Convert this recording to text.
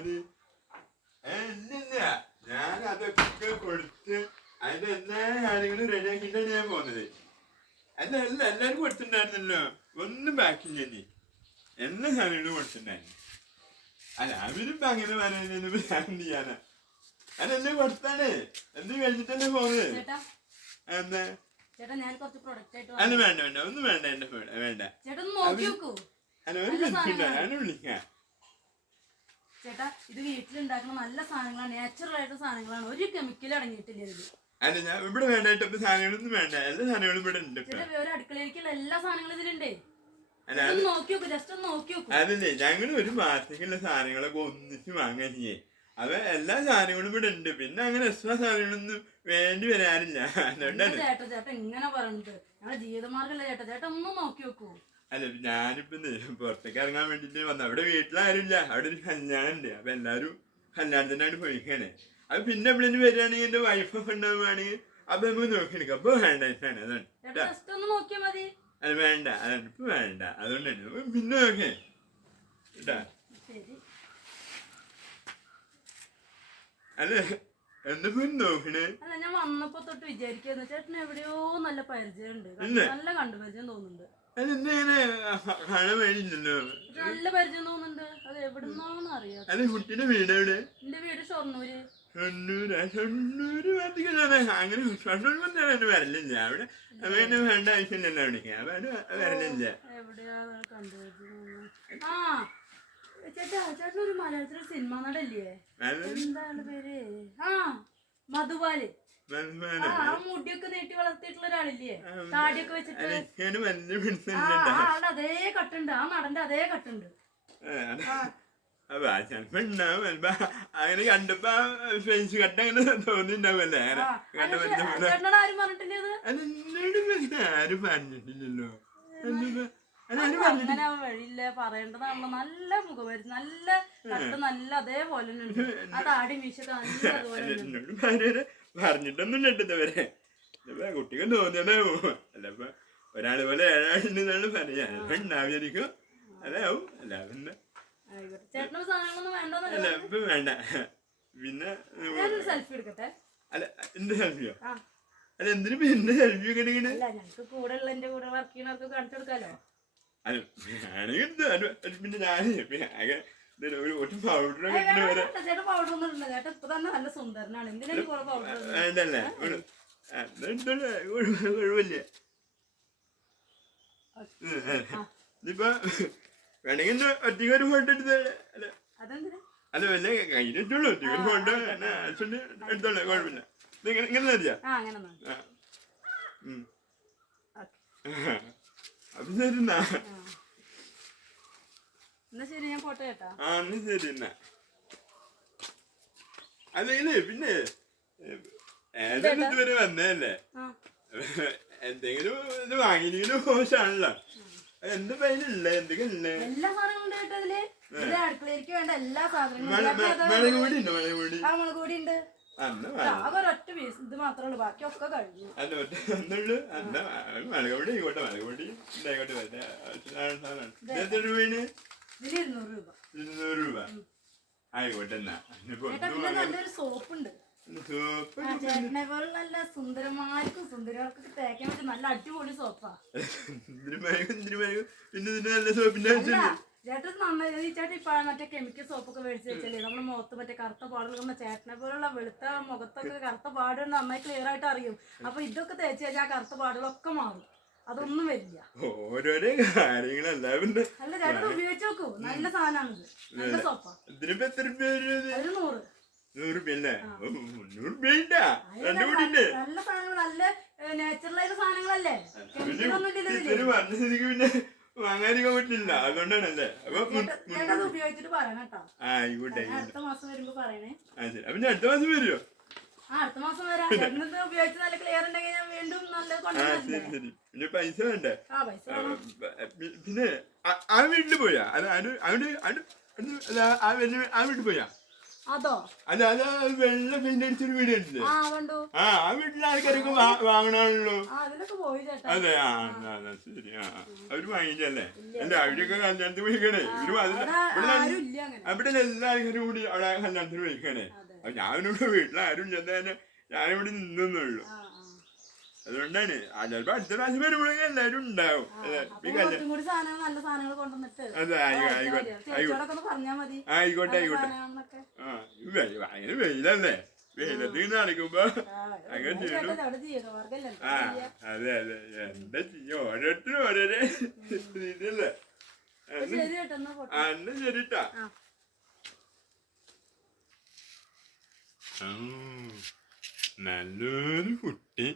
ഇല്ലില്ല, ഞാൻ അതൊക്കെ കൊടുത്ത് അതിന്റെ എല്ലാ കാര്യങ്ങളും റെഡിയാക്കിയിട്ടാണ് ഞാൻ പോകുന്നത്. അല്ല എല്ലാരും കൊടുത്തിട്ടുണ്ടായിരുന്നല്ലോ, ഒന്നും ബാക്കില്ല. നീ എല്ലാ സാധനങ്ങളും കൊടുത്തിട്ടുണ്ടായിരുന്നു. അല്ല അവരിപ്പോ അങ്ങനെ പറയുന്നത് ഞാൻ ചെയ്യാനാ. അതെല്ലാം കൊടുത്താണേ, എന്ത് കഴിഞ്ഞിട്ടല്ലേ പോകുന്നത്. എന്താ അത് വേണ്ട ഒന്നും വേണ്ട, എന്റെ വേണ്ട. അല്ല ഒരു ഞാൻ വിളിക്കാം. ചേട്ടാ ഇത് വീട്ടിലുണ്ടാക്കുന്ന നല്ല സാധനങ്ങളാണ്, നാച്ചുറൽ ആയിട്ട് സാധനങ്ങളാണ്, ഒരു കെമിക്കൽ അടങ്ങിയിട്ടില്ല ഇതില്. അല്ല ഞാൻ ഇവിടെ വേണ്ട സാധനങ്ങളൊന്നും വേണ്ട, എല്ലാ സാധനങ്ങളും ഇവിടെ ഉണ്ട്. ഒരു അടുക്കളയിലേക്കുള്ള എല്ലാ സാധനങ്ങളും ഇതിലുണ്ട്. നോക്കി നോക്കൂ, ജസ്റ്റ് ഒന്ന് നോക്കി നോക്കൂ. അതല്ലേ ഞങ്ങൾ ഒരു മാസത്തേക്കുള്ള സാധനങ്ങളൊക്കെ ഒന്നിച്ച് വാങ്ങാൻ ചെയ്യേ. അത് എല്ലാ സാധനങ്ങളും ഇവിടെ ഉണ്ട്. പിന്നെ അങ്ങനെ എക്സ്ട്രാ സാധനങ്ങളൊന്നും വേണ്ടി വരാറില്ല. ചേട്ടാ ഇങ്ങനെ പറഞ്ഞിട്ട് ഞങ്ങളുടെ ജീവിതമാർഗല്ലേ ചേട്ടാ. ചേട്ടാ ഒന്ന് നോക്കി നോക്കൂ. അല്ല ഞാനിപ്പോ പുറത്തേക്ക് ഇറങ്ങാൻ വേണ്ടിട്ട് വന്നു. അവിടെ വീട്ടിലാരുമില്ല, അവിടെ ഒരു കല്യാണം ഉണ്ട്. അപ്പൊ എല്ലാരും കല്യാണത്തിനാണ് പോയിക്കാണ്. അത് പിന്നെ എപ്പോഴും വരികയാണെങ്കിൽ എന്റെ വൈഫൊക്കെ ഉണ്ടാവുകയാണെങ്കിൽ അപ്പൊ നമുക്ക് നോക്കിയെടുക്കാം. അപ്പൊ വേണ്ട, അതാണ്. അത് വേണ്ട, അതാണ് ഇപ്പൊ വേണ്ട. അതുകൊണ്ടാണ് പിന്നെ നോക്കേ കേട്ടാ. അല്ല എന്തൊക്കെ നോക്കണേ. അല്ല ഞാൻ വന്നപ്പോ തൊട്ട് വിചാരിക്കുന്നു ചേട്ടന് എവിടെയോ നല്ല പരിചയം ഉണ്ട്, നല്ല കണ്ടുപരിചയം തോന്നുന്നുണ്ട്. അതെന്താ കാണാൻ വേണ്ടിയില്ലല്ലോ, നല്ല പരിചയം തോന്നുന്നുണ്ട്. അത് എവിടുന്നാന്ന് അറിയാം. അതെ കുട്ടിയുടെ വീട് എവിടെ? എന്റെ വീട് ഷൊർണൂര്. ഷൊർണൂര് ഭാഗത്തേക്കാണ്. അങ്ങനെ ഷൊർണൂർ വന്നാണ് വരലില്ല. അവിടെ അങ്ങനെ വേണ്ട ആവശ്യമില്ലല്ലോ അവിടേക്ക്. അവിടെ വരലില്ല. എവിടെയാ കണ്ടുപരിചയം? ആ ചേട്ടാ ചേട്ടനൊരു മലയാളത്തിലൊരു സിനിമ നടല്ലേ, എന്താണ് പേര്? ആ മധുബാല്. മുടിയൊക്കെ നീട്ടി വളർത്തിയിട്ടുള്ള ഒരാളില്ലേ, താടിയൊക്കെ വെച്ചിട്ട്. അതേ കട്ടുണ്ട്, ആ നടന്റെ അതേ കട്ടുണ്ട്. അങ്ങനെ കണ്ടപ്പോ ഫേസ് കട്ട് അങ്ങനെ തോന്നിണ്ടാവല്ലേ. ആരും പറഞ്ഞിട്ടില്ല, ആരും പറഞ്ഞിട്ടില്ലല്ലോ. അങ്ങനെ വഴിയില്ല, പറയേണ്ടതാണല്ലോ. നല്ല മുഖപരിചയം, നല്ല കട്ട്, നല്ല അതേപോലെ ആ താടി മീശൊക്കെ നല്ല അതുപോലെ. പറഞ്ഞിട്ടൊന്നും ഇട്ടവരെ കുട്ടികൾ തോന്നിയതാവോ. അല്ലപ്പ ഒരാള് പോലെ ഏഴാഴ്ച പറയാ ഉണ്ടാവില്ലായിരിക്കും. അതാവും. അല്ല പിന്നെ അല്ല ഇപ്പൊ വേണ്ട. പിന്നെ സെൽഫി എടുക്കട്ടെ. അല്ല എന്റെ സെൽഫിയോ? അല്ല എന്തിനു എന്റെ സെൽഫി ഒക്കെ എടുക്കണേ? ഞങ്ങൾക്ക് കൂടെ ഉള്ള എന്റെ കൂടെ വർക്ക് ചെയ്യണവർക്ക് കാണിച്ചു കൊടുക്കാലോ. അത് ആണെങ്കിൽ പിന്നെ ഞാൻ ഇപ്പൊ വേണമെങ്കിൽ ഒറ്റയ്ക്ക് ഒരു ഫോട്ടോ എടുത്ത അല്ല വല്ല കയ്യിലിട്ടുള്ളൂ. ഒറ്റയ്ക്ക് ഒരു ഫോട്ടോ എടുത്തോളൂ, കുഴപ്പമില്ല. ഇങ്ങനെ മതിയാ? അപ്പൊ ശരി എന്നാ. ശരി ഞാൻ ഫോട്ടോ കേട്ടാ. ആ എന്നാ ശരി എന്നാ. അല്ലെങ്കിലേ പിന്നെ ഏതെങ്കിലും ഇതുവരെ വന്നതല്ലേ, എന്തെങ്കിലും ഇത് വാങ്ങിയെങ്കിലും മോശമാണല്ലോ. എന്ത് പേരില്ല, എന്തൊക്കെ ഉള്ളേ? എല്ലാ സാധനങ്ങളും അടുക്കളയിലേക്ക് വേണ്ട എല്ലാ സാധനങ്ങളും. മുളക് പൊടി ഉണ്ടോ? മുളക് പൊടി ഉണ്ട്. ഒരൊറ്റ പീസ് ഇത് മാത്രമേ ഉള്ളൂ, ബാക്കിയൊക്കെ കഴിഞ്ഞു. അല്ല ഒറ്റ ഒന്നുള്ളൂ. മുളക് പൊടി ആയിക്കോട്ടെ, മുളക് പൊടി ഉണ്ടായിക്കോട്ടെ. എത്ര രൂപയാണ്? 200 രൂപ ആയിക്കോട്ടെ. എന്നാ നല്ലൊരു സോപ്പുണ്ട്, ചേട്ടനെ പോലെ നല്ല സുന്ദരമാർക്കും സുന്ദരികൾക്കൊക്കെ തേക്കാൻ പറ്റും നല്ല അടിപൊളി സോപ്പാ. ചേട്ടൻ നന്നായി. ഈ ചേട്ടൻ ഇപ്പൊ മറ്റേ കെമിക്കൽ സോപ്പൊക്കെ മേടിച്ച് വെച്ചല്ലേ നമ്മുടെ മുഖത്ത് മറ്റേ കറുത്ത പാടുകൾ. ചേട്ടനെ പോലുള്ള വെളുത്ത മുഖത്തൊക്കെ കറുത്ത പാടുകൾ നന്നായി ക്ലിയർ ആയിട്ട് അറിയും. അപ്പൊ ഇതൊക്കെ തേച്ച് കഴിഞ്ഞാൽ ആ കറുത്ത പാടുകളൊക്കെ മാറും, അതൊന്നും വരില്ല. ഓരോരോ കാര്യങ്ങളെല്ലാം അല്ല ചേട്ടൻ ഉപയോഗിച്ച് നോക്കൂ, നല്ല സാധനമാണിത്, നല്ല സോപ്പാ. 100. 100 രൂപയല്ലേ? നല്ല സാധനങ്ങൾ, നല്ല നാച്ചുറൽ ആയിട്ട് സാധനങ്ങളല്ലേ. പിന്നെ വാങ്ങാതിരിക്കാൻ പറ്റില്ല, അതുകൊണ്ടാണല്ലേ. ചേട്ടത് ഉപയോഗിച്ചിട്ട് പറയണം കേട്ടോ. ആയിക്കോട്ടെ, അടുത്ത മാസം വരുമ്പോ പറയണേ. പിന്നെ അടുത്ത മാസം വരുമോ? അടുത്ത മാസം വരാം. ചേട്ടനത് ഉപയോഗിച്ച് നല്ല ക്ലിയർ ഉണ്ടെങ്കിൽ ഞാൻ വീണ്ടും നല്ല ശരി. പിന്നെ പൈസ വേണ്ടേ? പൈസ പിന്നെ ആ വീട്ടിൽ പോയാ? അത് ആ വീട്ടിൽ പോയാ? അതോ അല്ല അത് വെള്ള പെയിന്റ് അടിച്ചൊരു വീടുണ്ട് ആ കണ്ടു ആ വീട്ടിലെ ആൾക്കാരൊക്കെ വാങ്ങണല്ലോ അതിലൊക്കെ പോയി ചേട്ടാ അതെ ആ ശരി ആ അവര് വാങ്ങിയില്ലല്ലേ അല്ല അവരൊക്കെ കല്യാണത്തിന് വിളിക്കണേ ഇവര് അവിടെ എല്ലാ ആൾക്കാരും കൂടി അവിടെ കല്യാണത്തിന് വിളിക്കണേ അപ്പൊ ഞാനിവിടെ വീട്ടിൽ ആരും ഇല്ലാതെ ഞാനിവിടെ നിന്നുള്ളൂ അതുകൊണ്ടാണ് ചിലപ്പോ അടുത്ത പ്രാവശ്യം വരുമ്പോഴേക്കും എല്ലാരും ഉണ്ടാവും അതെ ആയിക്കോട്ടെ ആയിക്കോട്ടെ ആ ഭയങ്കര വെയിലല്ലേ വെയിലത്ത് നടക്കുമ്പോ അങ്ങനെ ചെയ്യണം ആ അതെ അതെ എന്താ ചെയ്യും ഓരോരുത്തരും ഓരോരോ രീതിയല്ലേ എന്നാ ശരിട്ടാ നല്ലൊരു കുട്ടി